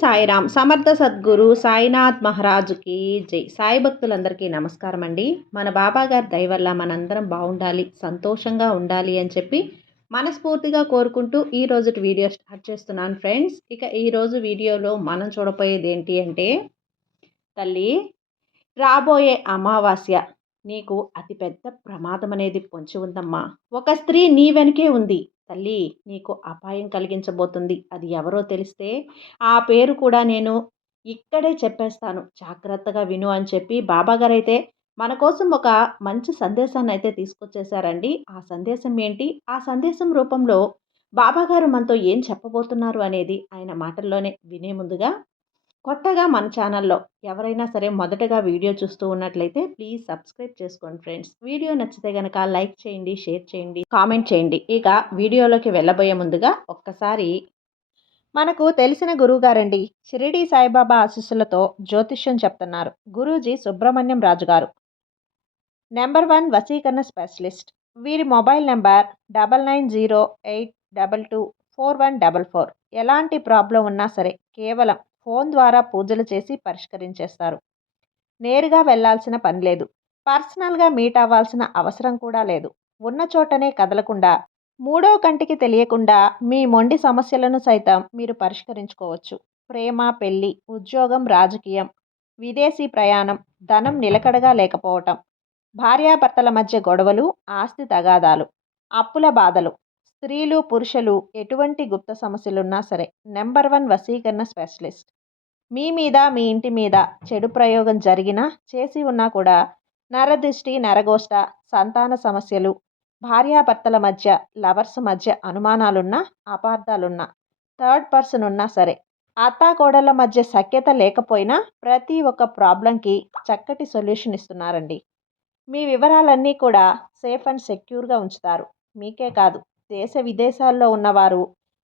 సాయిరామ్ సమర్థ సద్గురు సాయినాథ్ మహారాజుకి జై. సాయి భక్తులందరికీ నమస్కారం అండి. మన బాబా గారి దయవల్ల మనందరం బాగుండాలి సంతోషంగా ఉండాలి అని చెప్పి మనస్ఫూర్తిగా కోరుకుంటూ ఈ రోజు వీడియో స్టార్ట్ చేస్తున్నాను ఫ్రెండ్స్. ఇక ఈరోజు వీడియోలో మనం చూడబోయేది ఏంటి అంటే తల్లి రాబోయే అమావాస్య నీకు అతిపెద్ద ప్రమాదం అనేది పొంచి ఉందమ్మా. ఒక స్త్రీ నీ వెనకే ఉంది. తల్లి నీకు అపాయం కలిగించబోతుంది. అది ఎవరో తెలిస్తే ఆ పేరు కూడా నేను ఇక్కడే చెప్పేస్తాను. జాగ్రత్తగా విను అని చెప్పి బాబాగారు అయితే మన కోసం ఒక మంచి సందేశాన్ని అయితే తీసుకొచ్చేసారండి ఆ సందేశం ఏంటి? ఆ సందేశం రూపంలో బాబాగారు మనతో ఏం చెప్పబోతున్నారు అనేది ఆయన మాటల్లోనే వినే ముందుగా కొత్తగా మన ఛానల్లో ఎవరైనా సరే మొదటగా వీడియో చూస్తూ ఉన్నట్లయితే ప్లీజ్ సబ్స్క్రైబ్ చేసుకోండి ఫ్రెండ్స్. వీడియో నచ్చితే కనుక లైక్ చేయండి షేర్ చేయండి కామెంట్ చేయండి. ఇక వీడియోలోకి వెళ్ళబోయే ముందుగా ఒక్కసారి మనకు తెలిసిన గురువుగారండి షిరిడి సాయిబాబా ఆశీస్సులతో జ్యోతిష్యం చెప్తున్నారు. గురూజీ సుబ్రహ్మణ్యం రాజు గారు. నెంబర్ వన్ వసీకరణ స్పెషలిస్ట్. వీరి mobile number double nine zero eight double two four one double four. ఎలాంటి ప్రాబ్లం ఉన్నా సరే కేవలం ఫోన్ ద్వారా పూజలు చేసి పరిష్కరించేస్తారు. నేరుగా వెళ్ళాల్సిన పని లేదు. పర్సనల్గా మీట్ అవ్వాల్సిన అవసరం కూడా లేదు. ఉన్న చోటనే కదలకుండా మూడో కంటికి తెలియకుండా మీ మొండి సమస్యలను సైతం మీరు పరిష్కరించుకోవచ్చు. ప్రేమ పెళ్ళి ఉద్యోగం రాజకీయం విదేశీ ప్రయాణం ధనం నిలకడగా లేకపోవటం భార్యాభర్తల మధ్య గొడవలు ఆస్తి తగాదాలు అప్పుల బాధలు స్త్రీలు పురుషులు ఎటువంటి గుప్త సమస్యలున్నా సరే నెంబర్ వన్ వసీకరణ స్పెషలిస్ట్. మీ మీద మీ ఇంటి మీద చెడు ప్రయోగం జరిగినా చేసి ఉన్నా కూడా నరదృష్టి నరగోష్ట సంతాన సమస్యలు భార్యాభర్తల మధ్య లవర్స్ మధ్య అనుమానాలున్నా అపార్థాలున్నా థర్డ్ పర్సన్ ఉన్నా సరే అత్తాకోడళ్ళ మధ్య సఖ్యత లేకపోయినా ప్రతి ఒక్క ప్రాబ్లంకి చక్కటి సొల్యూషన్ ఇస్తున్నారండి. మీ వివరాలన్నీ కూడా సేఫ్ అండ్ సెక్యూర్గా ఉంచుతారు. మీకే కాదు దేశ విదేశాల్లో ఉన్నవారు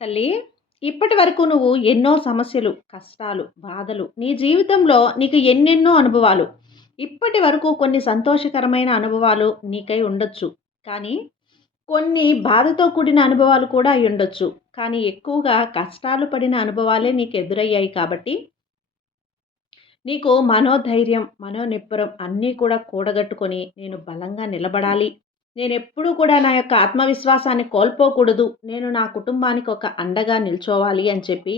తల్లి ఇప్పటి వరకు నువ్వు ఎన్నో సమస్యలు కష్టాలు బాధలు నీ జీవితంలో నీకు ఎన్నెన్నో అనుభవాలు. ఇప్పటి వరకు కొన్ని సంతోషకరమైన అనుభవాలు నీకై ఉండొచ్చు. కానీ కొన్ని బాధతో కూడిన అనుభవాలు కూడా అయి ఉండొచ్చు. కానీ ఎక్కువగా కష్టాలు పడిన అనుభవాలే నీకు ఎదురయ్యాయి కాబట్టి నీకు మనోధైర్యం మనోనిప్పురం అన్నీ కూడా కూడగట్టుకొని నేను బలంగా నిలబడాలి. నేను ఎప్పుడూ కూడా నా యొక్క ఆత్మవిశ్వాసాన్ని కోల్పోకూడదు. నేను నా కుటుంబానికి ఒక అండగా నిల్చోవాలి అని చెప్పి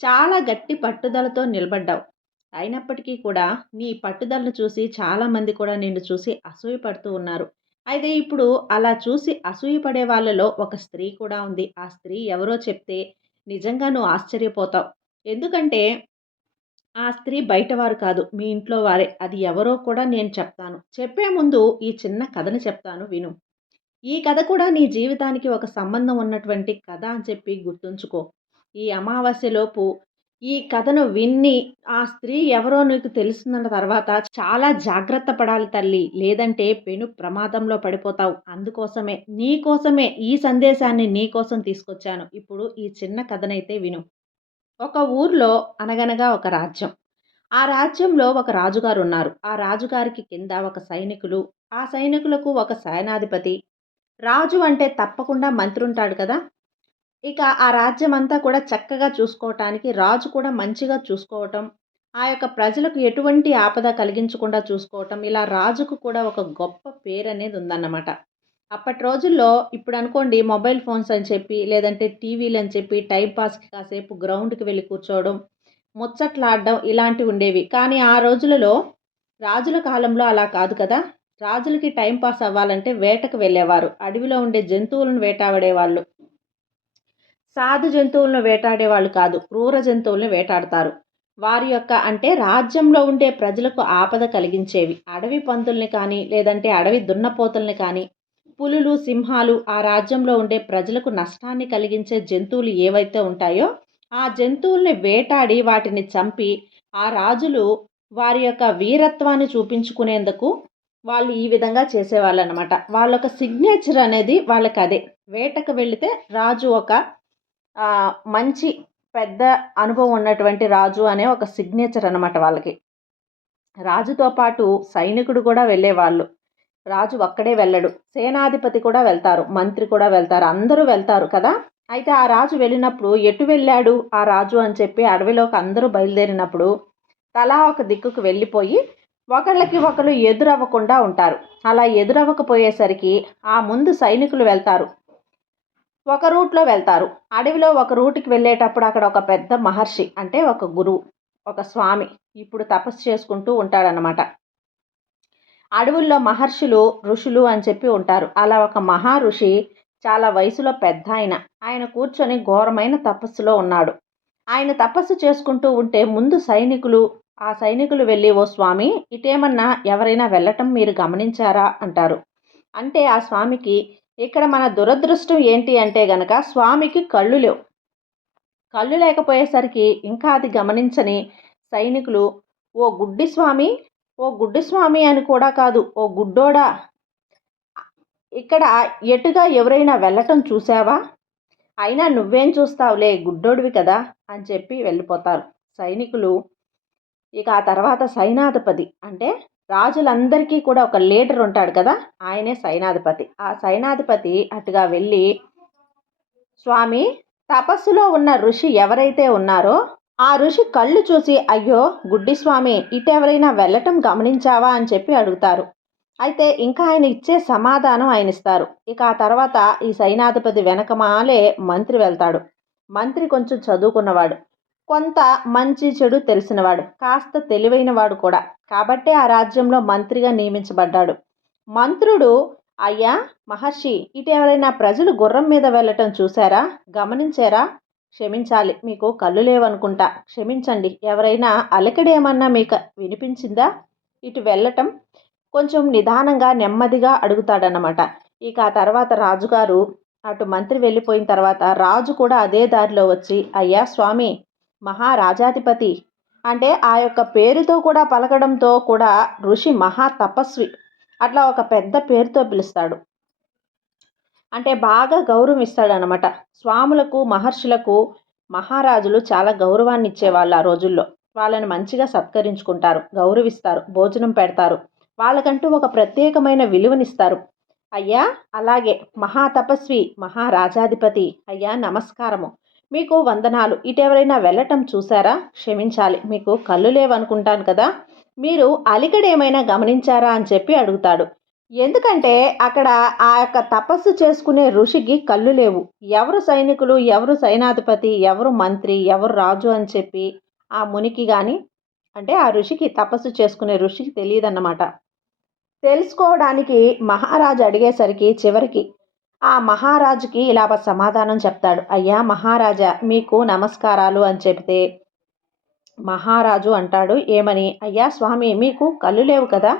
చాలా గట్టి పట్టుదలతో నిలబడ్డావు. అయినప్పటికీ కూడా నీ పట్టుదలను చూసి చాలామంది కూడా నిన్ను చూసి అసూయపడుతూ ఉన్నారు. అయితే ఇప్పుడు అలా చూసి అసూయపడే వాళ్ళలో ఒక స్త్రీ కూడా ఉంది. ఆ స్త్రీ ఎవరో చెప్తే నిజంగా నువ్వు ఆశ్చర్యపోతావు. ఎందుకంటే ఆ స్త్రీ బయటవారు కాదు. మీ ఇంట్లో వారే. అది ఎవరో కూడా నేను చెప్తాను. చెప్పే ముందు ఈ చిన్న కథను చెప్తాను విను. ఈ కథ కూడా నీ జీవితానికి ఒక సంబంధం ఉన్నటువంటి కథ అని చెప్పి గుర్తుంచుకో. ఈ అమావాస్యలోపు ఈ కథను విన్ని ఆ స్త్రీ ఎవరో నీకు తెలుసున్న తర్వాత చాలా జాగ్రత్త పడాలి తల్లి. లేదంటే పెను ప్రమాదంలో పడిపోతావు. అందుకోసమే నీ కోసమే ఈ సందేశాన్ని నీ కోసం తీసుకొచ్చాను. ఇప్పుడు ఈ చిన్న కథనైతే విను. ఒక ఊర్లో అనగనగా ఒక రాజ్యం. ఆ రాజ్యంలో ఒక రాజుగారు ఉన్నారు ఆ రాజుగారికి కింద ఒక సైనికులు ఆ సైనికులకు ఒక సేనాధిపతి. రాజు అంటే తప్పకుండా మంత్రి ఉంటాడు కదా! ఇక ఆ రాజ్యం అంతా కూడా చక్కగా చూసుకోవటానికి రాజు కూడా మంచిగా చూసుకోవటం ఆ యొక్క ప్రజలకు ఎటువంటి ఆపద కలిగించకుండా చూసుకోవటం ఇలా రాజుకు కూడా ఒక గొప్ప పేరు అనేది ఉందన్నమాట. అప్పటి రోజుల్లో ఇప్పుడు అనుకోండి మొబైల్ ఫోన్స్ అని చెప్పి లేదంటే టీవీలు అని చెప్పి టైంపాస్కి కాసేపు గ్రౌండ్కి వెళ్ళి కూర్చోవడం ముచ్చట్లాడడం ఇలాంటివి ఉండేవి. కానీ ఆ రోజులలో రాజుల కాలంలో అలా కాదు కదా. రాజులకి టైంపాస్ అవ్వాలంటే వేటకు వెళ్ళేవారు. అడవిలో ఉండే జంతువులను వేటాడేవాళ్ళు. సాధు జంతువులను వేటాడేవాళ్ళు కాదు క్రూర జంతువులను వేటాడతారు. వారి యొక్క అంటే రాజ్యంలో ఉండే ప్రజలకు ఆపద కలిగించేవి. అడవి పందుల్ని కానీ లేదంటే అడవి దున్నపోతుల్ని కానీ పులులు సింహాలు ఆ రాజ్యంలో ఉండే ప్రజలకు నష్టాన్ని కలిగించే జంతువులు ఏవైతే ఉంటాయో ఆ జంతువుల్ని వేటాడి వాటిని చంపి ఆ రాజులు వారి యొక్క వీరత్వాన్ని చూపించుకునేందుకు వాళ్ళు ఈ విధంగా చేసేవాళ్ళు అనమాట వాళ్ళ ఒక సిగ్నేచర్ అనేది వాళ్ళకి అదే. వేటకు వెళితే రాజు ఒక మంచి పెద్ద అనుభవం ఉన్నటువంటి రాజు అనే ఒక సిగ్నేచర్ అనమాట వాళ్ళకి. రాజుతో పాటు సైనికుడు కూడా వెళ్ళేవాళ్ళు. రాజు ఒక్కడే వెళ్ళడు. సేనాధిపతి కూడా వెళ్తారు. మంత్రి కూడా వెళ్తారు. అందరూ వెళ్తారు కదా? అయితే ఆ రాజు వెళ్ళినప్పుడు ఎటు వెళ్ళాడు ఆ రాజు అని చెప్పి అడవిలోకి అందరూ బయలుదేరినప్పుడు తలా ఒక దిక్కుకు వెళ్ళిపోయి ఒకళ్ళకి ఒకరు ఎదురవ్వకుండా ఉంటారు. అలా ఎదురవ్వకపోయేసరికి ఆ ముందు సైనికులు వెళ్తారు. ఒక రూట్లో వెళ్తారు. అడవిలో ఒక రూట్కి వెళ్ళేటప్పుడు అక్కడ ఒక పెద్ద మహర్షి అంటే ఒక గురువు ఒక స్వామి ఇప్పుడు తపస్సు చేసుకుంటూ ఉంటాడనమాట అడవుల్లో మహర్షులు ఋషులు అని చెప్పి ఉంటారు. అలా ఒక మహా ఋషి చాలా వయసులో పెద్ద ఆయన. ఆయన కూర్చొని ఘోరమైన తపస్సులో ఉన్నాడు. ఆయన తపస్సు చేసుకుంటూ ఉంటే ముందు సైనికులు ఆ సైనికులు వెళ్ళి ఓ స్వామి ఇటేమన్నా ఎవరైనా వెళ్ళటం మీరు గమనించారా? అంటారు. అంటే ఆ స్వామికి ఇక్కడ మన దురదృష్టం ఏంటి అంటే గనక స్వామికి కళ్ళు లేవు. కళ్ళు లేకపోయేసరికి ఇంకా అది గమనించని సైనికులు ఓ గుడ్డి స్వామి ఓ గుడ్డు స్వామి అని కూడా కాదు ఓ గుడ్డోడా. ఇక్కడ ఎటుగా ఎవరైనా వెళ్ళటం చూసావా అయినా నువ్వేం చూస్తావులే గుడ్డోడివి కదా అని చెప్పి వెళ్ళిపోతారు సైనికులు. ఇక ఆ తర్వాత సైనాధిపతి అంటే రాజులందరికీ కూడా ఒక లీడర్ ఉంటాడు కదా ఆయనే సైనాధిపతి. ఆ సైనాధిపతి అటుగా వెళ్ళి స్వామి తపస్సులో ఉన్న ఋషి ఎవరైతే ఉన్నారో ఆ ఋషి కళ్ళు చూసి అయ్యో గుడ్డి స్వామి ఇటెవరైనా వెళ్ళటం గమనించావా? అని చెప్పి అడుగుతారు. అయితే ఇంకా ఆయన ఇచ్చే సమాధానం ఆయన ఇస్తారు ఇక ఆ తర్వాత ఈ సైనాధిపతి వెనకమాలే మంత్రి వెళ్తాడు. మంత్రి కొంచెం చదువుకున్నవాడు. కొంత మంచి చెడు తెలిసినవాడు. కాస్త తెలివైనవాడు కూడా. కాబట్టే ఆ రాజ్యంలో మంత్రిగా నియమించబడ్డాడు. మంత్రుడు అయ్యా మహర్షి ఇటు ఎవరైనా ప్రజలు గుర్రం మీద వెళ్ళటం చూశారా? గమనించారా? క్షమించాలి. మీకు కళ్ళు లేవనుకుంటా. క్షమించండి. ఎవరైనా అలకడేమన్నా మీకు వినిపించిందా? ఇటు వెళ్ళటం కొంచెం నిదానంగా నెమ్మదిగా అడుగుతాడనమాట ఇక ఆ తర్వాత రాజుగారు అటు మంత్రి వెళ్ళిపోయిన తర్వాత రాజు కూడా అదే దారిలో వచ్చి అయ్యా స్వామి మహారాజాధిపతి. అంటే ఆ యొక్క పేరుతో కూడా పలకడంతో కూడా ఋషి మహా తపస్వి. అట్లా ఒక పెద్ద పేరుతో పిలుస్తాడు. అంటే బాగా గౌరవిస్తాడనమాట స్వాములకు మహర్షులకు మహారాజులు చాలా గౌరవాన్ని ఇచ్చేవాళ్ళు ఆ రోజుల్లో. వాళ్ళని మంచిగా సత్కరించుకుంటారు గౌరవిస్తారు భోజనం పెడతారు. వాళ్ళకంటూ ఒక ప్రత్యేకమైన విలువనిస్తారు. అయ్యా అలాగే మహాతపస్వి మహారాజాధిపతి అయ్యా నమస్కారము. మీకు వందనాలు. ఇటెవరైనా వెళ్ళటం చూసారా క్షమించాలి. మీకు కళ్ళు లేవనుకుంటాను కదా? మీరు అలికడేమైనా గమనించారా అని చెప్పి అడుగుతాడు. ఎందుకంటే అక్కడ ఆ యొక్క తపస్సు చేసుకునే ఋషికి కళ్ళు లేవు. ఎవరు సైనికులు ఎవరు సైనాధిపతి ఎవరు మంత్రి ఎవరు రాజు అని చెప్పి ఆ మునికి కానీ అంటే ఆ ఋషికి తపస్సు చేసుకునే ఋషికి తెలియదన్నమాట. తెలుసుకోవడానికి మహారాజు అడిగేసరికి చివరికి ఆ మహారాజుకి ఇలా సమాధానం చెప్తాడు. అయ్యా మహారాజా మీకు నమస్కారాలు అని చెప్తే మహారాజు అంటాడు. ఏమని? అయ్యా స్వామి మీకు కళ్ళు లేవు కదా.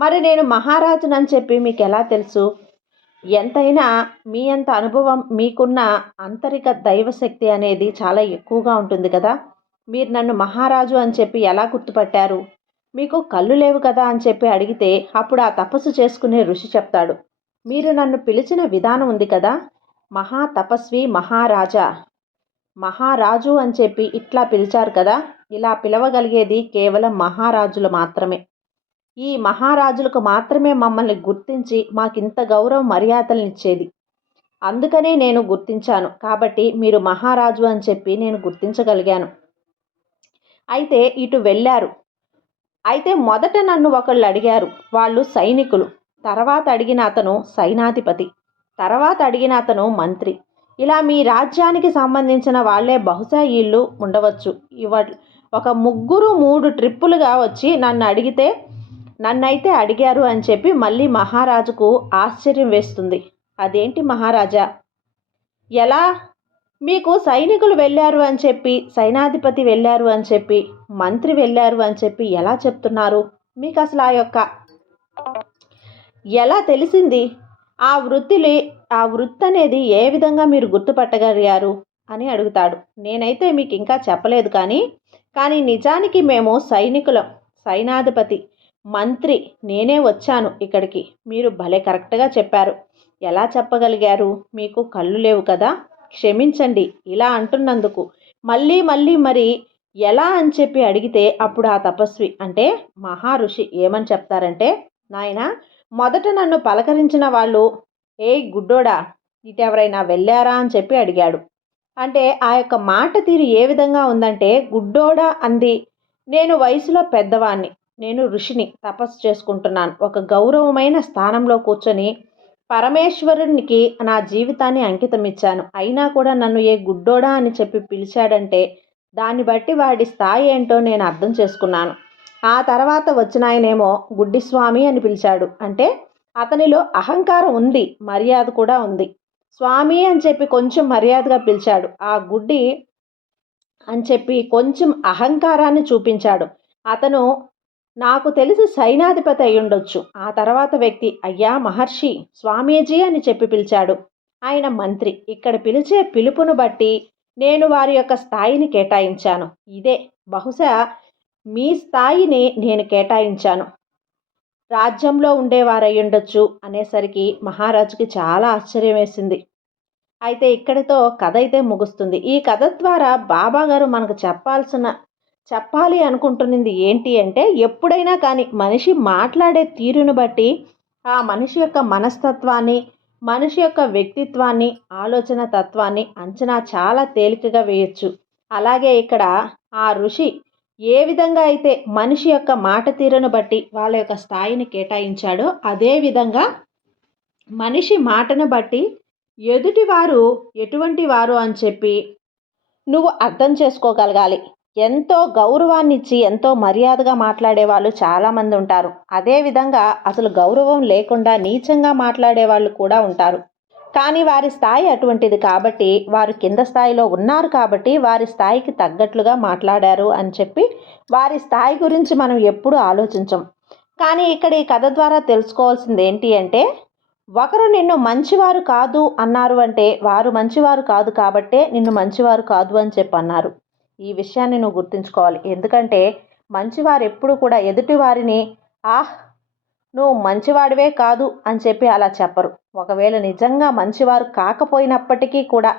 మరి నేను మహారాజునని చెప్పి మీకు ఎలా తెలుసు? ఎంతైనా మీ అంత అనుభవం మీకున్న అంతరిక దైవశక్తి అనేది చాలా ఎక్కువగా ఉంటుంది కదా? మీరు నన్ను మహారాజు అని చెప్పి ఎలా గుర్తుపట్టారు? మీకు కళ్ళు లేవు కదా అని చెప్పి అడిగితే అప్పుడు ఆ తపస్సు చేసుకునే ఋషి చెప్తాడు. మీరు నన్ను పిలిచిన విధానం ఉంది కదా? మహా తపస్వి మహారాజా. మహారాజు అని చెప్పి ఇట్లా పిలిచారు కదా? ఇలా పిలవగలిగేది కేవలం మహారాజులు మాత్రమే. ఈ మహారాజులకు మాత్రమే మమ్మల్ని గుర్తించి మాకింత గౌరవ మర్యాదలనిచ్చేది. అందుకనే నేను గుర్తించాను. కాబట్టి మీరు మహారాజు అని చెప్పి నేను గుర్తించగలిగాను. అయితే ఇటు వెళ్ళారు. అయితే మొదట నన్ను ఒకళ్ళు అడిగారు. వాళ్ళు సైనికులు. తర్వాత అడిగిన అతను సైనాధిపతి. తర్వాత అడిగిన అతను మంత్రి. ఇలా మీ రాజ్యానికి సంబంధించిన వాళ్ళే బహుశా వీళ్ళు ఉండవచ్చు. ఇవ ఒక ముగ్గురు మూడు ట్రిప్పులుగా వచ్చి నన్ను అడిగితే నన్నైతే అడిగారు అని చెప్పి మళ్ళీ మహారాజుకు ఆశ్చర్యం వేస్తుంది. అదేంటి మహారాజా? ఎలా? మీకు సైనికులు వెళ్ళారు అని చెప్పి సైనాధిపతి వెళ్ళారు అని చెప్పి మంత్రి వెళ్ళారు అని చెప్పి ఎలా చెప్తున్నారు? మీకు అసలు ఆ యొక్క ఎలా తెలిసింది? ఆ వృత్తిని ఆ వృత్తి అనేది ఏ విధంగా మీరు గుర్తుపట్టగలిగారు? అని అడుగుతాడు. నేనైతే మీకు ఇంకా చెప్పలేదు కానీ కానీ నిజానికి మేము సైనికులం సైనాధిపతి. మంత్రి నేనే వచ్చాను ఇక్కడికి. మీరు భలే కరెక్ట్గా చెప్పారు. ఎలా చెప్పగలిగారు? మీకు కళ్ళు లేవు కదా? క్షమించండి ఇలా అంటున్నందుకు. మళ్ళీ మళ్ళీ మరి ఎలా అని చెప్పి అడిగితే అప్పుడు ఆ తపస్వి అంటే మహర్షి ఏమని చెప్తారంటే నాయన మొదట నన్ను పలకరించిన వాళ్ళు ఏ గుడ్డోడా ఇటెవరైనా వెళ్ళారా? అని చెప్పి అడిగాడు. అంటే ఆ యొక్క మాట తీరు ఏ విధంగా ఉందంటే గుడ్డోడా అంది. నేను వయసులో పెద్దవాణ్ణి. నేను ఋషిని తపస్సు చేసుకుంటున్నాను. ఒక గౌరవమైన స్థానంలో కూర్చొని పరమేశ్వరునికి నా జీవితాన్ని అంకితం ఇచ్చాను అయినా కూడా నన్ను ఏ గుడ్డోడా అని చెప్పి పిలిచాడంటే దాన్ని బట్టి వాడి స్థాయి ఏంటో నేను అర్థం చేసుకున్నాను. ఆ తర్వాత వచ్చిన ఆయనేమో గుడ్డిస్వామి అని పిలిచాడు. అంటే అతనిలో అహంకారం ఉంది మర్యాద కూడా ఉంది. స్వామి అని చెప్పి కొంచెం మర్యాదగా పిలిచాడు. ఆ గుడ్డి అని చెప్పి కొంచెం అహంకారాన్ని చూపించాడు. అతను నాకు తెలిసి సైనాధిపతి అయ్యుండొచ్చు. ఆ తర్వాత వ్యక్తి అయ్యా మహర్షి స్వామీజీ అని చెప్పి పిలిచాడు. ఆయన మంత్రి ఇక్కడ పిలిచే పిలుపును బట్టి నేను వారి యొక్క స్థాయిని కేటాయించాను. ఇదే బహుశా మీ స్థాయిని నేను కేటాయించాను. రాజ్యంలో ఉండేవారయ్యుండొచ్చు అనేసరికి మహారాజుకి చాలా ఆశ్చర్యం వేసింది అయితే ఇక్కడితో కథ అయితే ముగుస్తుంది. ఈ కథ ద్వారా బాబాగారు మనకు చెప్పాల్సిన చెప్పాలి అనుకుంటున్నది ఏంటి అంటే ఎప్పుడైనా కానీ మనిషి మాట్లాడే తీరును బట్టి ఆ మనిషి యొక్క మనస్తత్వాన్ని మనిషి యొక్క వ్యక్తిత్వాన్ని ఆలోచన తత్వాన్ని అంచనా చాలా తేలికగా వేయచ్చు. అలాగే ఇక్కడ ఆ ఋషి ఏ విధంగా అయితే మనిషి యొక్క మాట తీరును బట్టి వాళ్ళ యొక్క స్థాయిని కేటాయించాడో అదే విధంగా మనిషి మాటను బట్టి ఎదుటివారు ఎటువంటి వారు అని చెప్పి నువ్వు అర్థం చేసుకోగలగాలి. ఎంతో గౌరవాన్ని ఇచ్చి ఎంతో మర్యాదగా మాట్లాడే వాళ్ళు చాలామంది ఉంటారు. అదేవిధంగా అసలు గౌరవం లేకుండా నీచంగా మాట్లాడే వాళ్ళు కూడా ఉంటారు. కానీ వారి స్థాయి అటువంటిది కాబట్టి వారు కింద స్థాయిలో ఉన్నారు కాబట్టి వారి స్థాయికి తగ్గట్లుగా మాట్లాడారు అని చెప్పి వారి స్థాయి గురించి మనం ఎప్పుడూ ఆలోచించం. కానీ ఇక్కడ ఈ కథ ద్వారా తెలుసుకోవాల్సింది ఏంటి అంటే ఒకరు నిన్ను మంచివారు కాదు అన్నారు అంటే వారు మంచివారు కాదు కాబట్టే నిన్ను మంచివారు కాదు అని చెప్పి అన్నారు ఈ విషయాన్ని నువ్వు గుర్తుంచుకోవాలి. ఎందుకంటే మంచివారు ఎప్పుడు కూడా ఎదుటి వారిని ఆహ్ నువ్వు మంచివాడివే కాదు అని చెప్పి అలా చెప్పరు. ఒకవేళ నిజంగా మంచివారు కాకపోయినప్పటికీ కూడా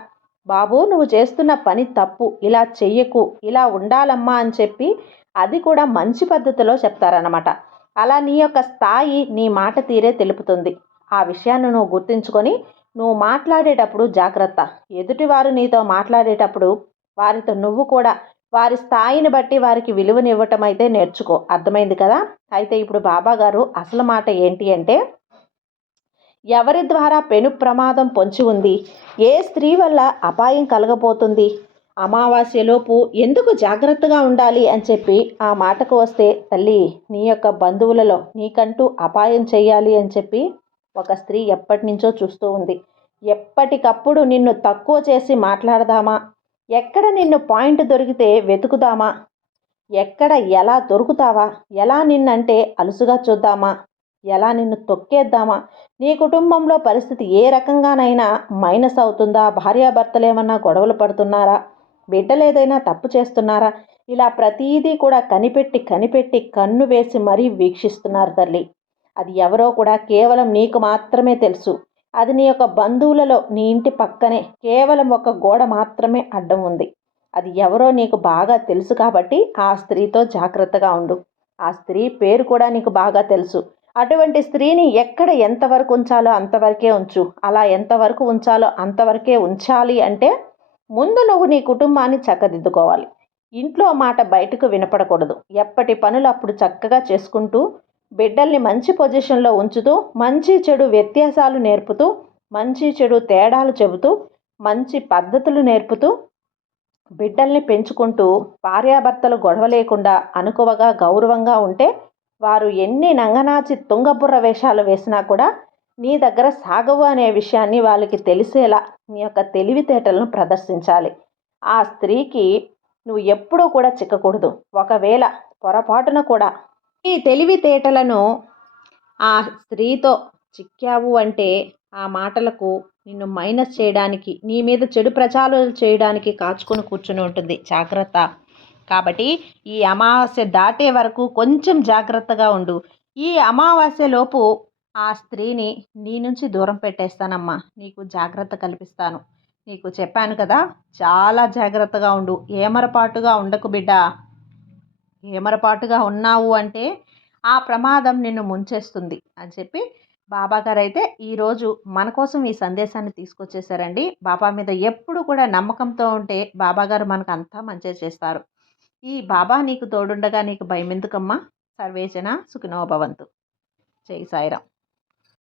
బాబు నువ్వు చేస్తున్న పని తప్పు ఇలా చెయ్యకు ఇలా ఉండాలమ్మా అని చెప్పి అది కూడా మంచి పద్ధతిలో చెప్తారనమాట అలా నీ యొక్క స్థాయి నీ మాట తీరే తెలుపుతుంది. ఆ విషయాన్ని నువ్వు గుర్తుంచుకొని నువ్వు మాట్లాడేటప్పుడు జాగ్రత్త. ఎదుటివారు నీతో మాట్లాడేటప్పుడు వారితో నువ్వు కూడా వారి స్థాయిని బట్టి వారికి విలువనివ్వటం అయితే నేర్చుకో. అర్థమైంది కదా? అయితే ఇప్పుడు బాబా గారు అసలు మాట ఏంటి అంటే ఎవరి ద్వారా పెను ప్రమాదం పొంచి ఉంది? ఏ స్త్రీ వల్ల అపాయం కలగబోతుంది? అమావాస్యలోపు ఎందుకు జాగ్రత్తగా ఉండాలి అని చెప్పి ఆ మాటకు వస్తే తల్లి నీ యొక్క బంధువులలో నీకంటూ అపాయం చేయాలి అని చెప్పి ఒక స్త్రీ ఎప్పటి నుంచో చూస్తూ ఉంది. ఎప్పటికప్పుడు నిన్ను తక్కువ చేసి మాట్లాడదామా? ఎక్కడ నిన్ను పాయింట్ దొరికితే వెతుకుదామా? ఎక్కడ ఎలా దొరుకుతావా? ఎలా నిన్నంటే అలుసుగా చూద్దామా? ఎలా నిన్ను తొక్కేద్దామా? నీ కుటుంబంలో పరిస్థితి ఏ రకంగానైనా మైనస్ అవుతుందా? భార్యాభర్తలేమన్నా గొడవలు పడుతున్నారా? బిడ్డలేదైనా తప్పు చేస్తున్నారా? ఇలా ప్రతీదీ కూడా కనిపెట్టి కనిపెట్టి కన్ను వేసి మరీ వీక్షిస్తున్నారు తల్లి. అది ఎవరో కూడా కేవలం నీకు మాత్రమే తెలుసు. అది నీ యొక్క బంధువులలో నీ ఇంటి పక్కనే కేవలం ఒక గోడ మాత్రమే అడ్డం ఉంది. అది ఎవరో నీకు బాగా తెలుసు కాబట్టి ఆ స్త్రీతో జాగ్రత్తగా ఉండు. ఆ స్త్రీ పేరు కూడా నీకు బాగా తెలుసు. అటువంటి స్త్రీని ఎక్కడ ఎంతవరకు ఉంచాలో అంతవరకే ఉంచు. అలా ఎంతవరకు ఉంచాలో అంతవరకే ఉంచాలి అంటే ముందు నువ్వు నీ కుటుంబాన్ని చక్కదిద్దుకోవాలి. ఇంట్లో మాట బయటకు వినపడకూడదు. ఎప్పటి పనులు అప్పుడు చక్కగా చేసుకుంటూ బిడ్డల్ని మంచి పొజిషన్లో ఉంచుతూ మంచి చెడు వ్యత్యాసాలు నేర్పుతూ మంచి చెడు తేడాలు చెబుతూ మంచి పద్ధతులు నేర్పుతూ బిడ్డల్ని పెంచుకుంటూ భార్యాభర్తలు గొడవ లేకుండా అనుకువగా గౌరవంగా ఉంటే వారు ఎన్ని నంగనాచి తుంగబుర్ర వేషాలు వేసినా కూడా నీ దగ్గర సాగవు అనే విషయాన్ని వాళ్ళకి తెలిసేలా నీ యొక్క తెలివితేటలను ప్రదర్శించాలి. ఆ స్త్రీకి నువ్వు ఎప్పుడూ కూడా చిక్కకూడదు. ఒకవేళ పొరపాటున కూడా ఈ తెలివితేటలను ఆ స్త్రీతో చిక్కావు అంటే ఆ మాటలకు నిన్ను మైనస్ చేయడానికి నీ మీద చెడు ప్రచారాలు చేయడానికి కాచుకొని కూర్చుని ఉంటుంది. జాగ్రత్త. కాబట్టి ఈ అమావాస్య దాటే వరకు కొంచెం జాగ్రత్తగా ఉండు. ఈ అమావాస్య లోపు ఆ స్త్రీని నీ నుంచి దూరం పెట్టేస్తానమ్మా. నీకు జాగ్రత్త కల్పిస్తాను. నీకు చెప్పాను కదా చాలా జాగ్రత్తగా ఉండు. ఏమరపాటుగా ఉండకు బిడ్డ. ఏమరపాటుగా ఉన్నావు అంటే ఆ ప్రమాదం నిన్ను ముంచేస్తుంది అని చెప్పి బాబాగారు అయితే ఈరోజు మన కోసం ఈ సందేశాన్ని తీసుకొచ్చేసారండి బాబా మీద ఎప్పుడు కూడా నమ్మకంతో ఉంటే బాబాగారు మనకు అంతా మంచిగా చేస్తారు. ఈ బాబా నీకు తోడుండగా నీకు భయం ఎందుకమ్మా సర్వేజన సుఖినోభవంతు జై సాయిరామ్.